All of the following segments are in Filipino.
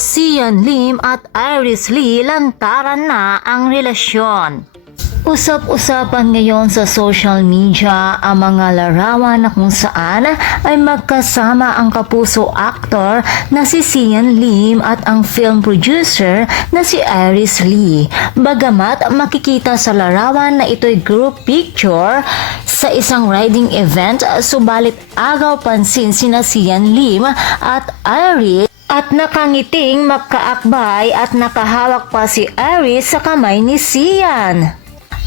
Sian Lim at Iris Lee lantaran na ang relasyon. Usap-usapan ngayon sa social media ang mga larawan na kung saan ay magkasama ang kapuso actor na si Sian Lim at ang film producer na si Iris Lee. Bagamat makikita sa larawan na ito'y group picture sa isang riding event, subalit agaw pansin sina Sian Lim at Iris at nakangiting magkaakbay at nakahawak pa si Iris sa kamay ni Sian.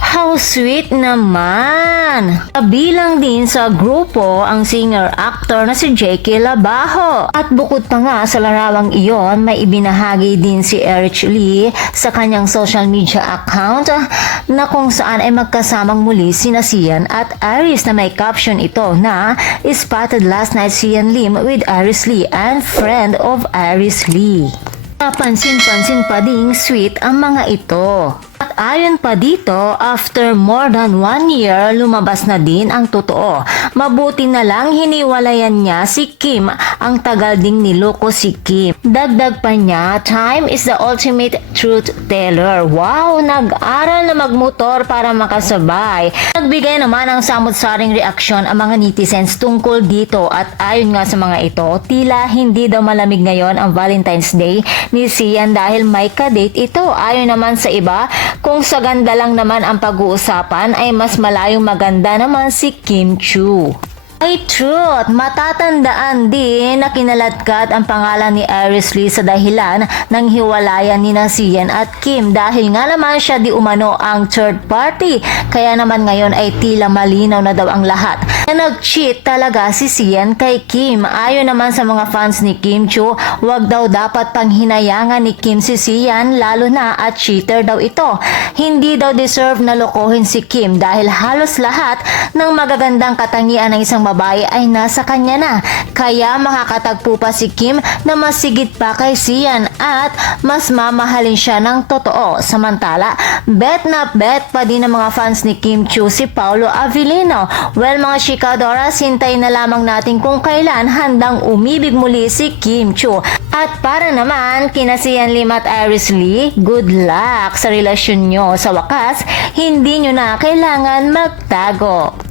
How sweet naman! Kabilang din sa grupo ang singer-actor na si J.K. Labajo. At bukod pa nga sa larawang iyon, may ibinahagi din si Iris Lee sa kanyang social media account na kung saan ay magkasamang muli sina Sian at Iris na may caption ito na "Spotted last night Sian Lim with Iris Lee and friend of Iris Lee." Papansin-pansin pa ding sweet ang mga ito. At ayon pa dito, after more than 1 year, lumabas na din ang totoo. Mabuti na lang hiniwalayan niya si Kim, ang tagal ding niloko si Kim. Dagdag pa niya, time is the ultimate truth teller. Wow, nag-aral na magmotor para makasabay. Nagbigay naman ng samot-saring reaksyon ang mga netizens tungkol dito at ayon nga sa mga ito, tila hindi daw malamig ngayon ang Valentine's Day ni Sian dahil may kadate ito. Ayon naman sa iba, kung sa ganda lang naman ang pag-uusapan ay mas malayong maganda naman si Kim Chiu. Ay truth, matatandaan din na kinaladkad ang pangalan ni Iris Lee sa dahilan ng hiwalayan ni Sian at Kim dahil nga naman siya di umano ang third party. Kaya naman ngayon ay tila malinaw na daw ang lahat na nag-cheat talaga si Sian kay Kim. Ayon naman sa mga fans ni Kim Chiu, wag daw dapat panghinayangan ni Kim si Sian lalo na at cheater daw ito. Hindi daw deserve na lokohin si Kim dahil halos lahat ng magagandang katangian ng isang babae ay nasa kanya na. Kaya makakatagpo pa si Kim na mas sigit pa kay Sian at mas mamahalin siya ng totoo. Samantala, bet na bet pa din ng mga fans ni Kim Chiu si Paolo Avellino. Well mga chikadoras, hintayin na lamang natin kung kailan handang umibig muli si Kim Chiu. At para naman kina Sian Lim at Iris Lee, good luck sa relasyon nyo. Sa wakas, hindi nyo na kailangan magtago.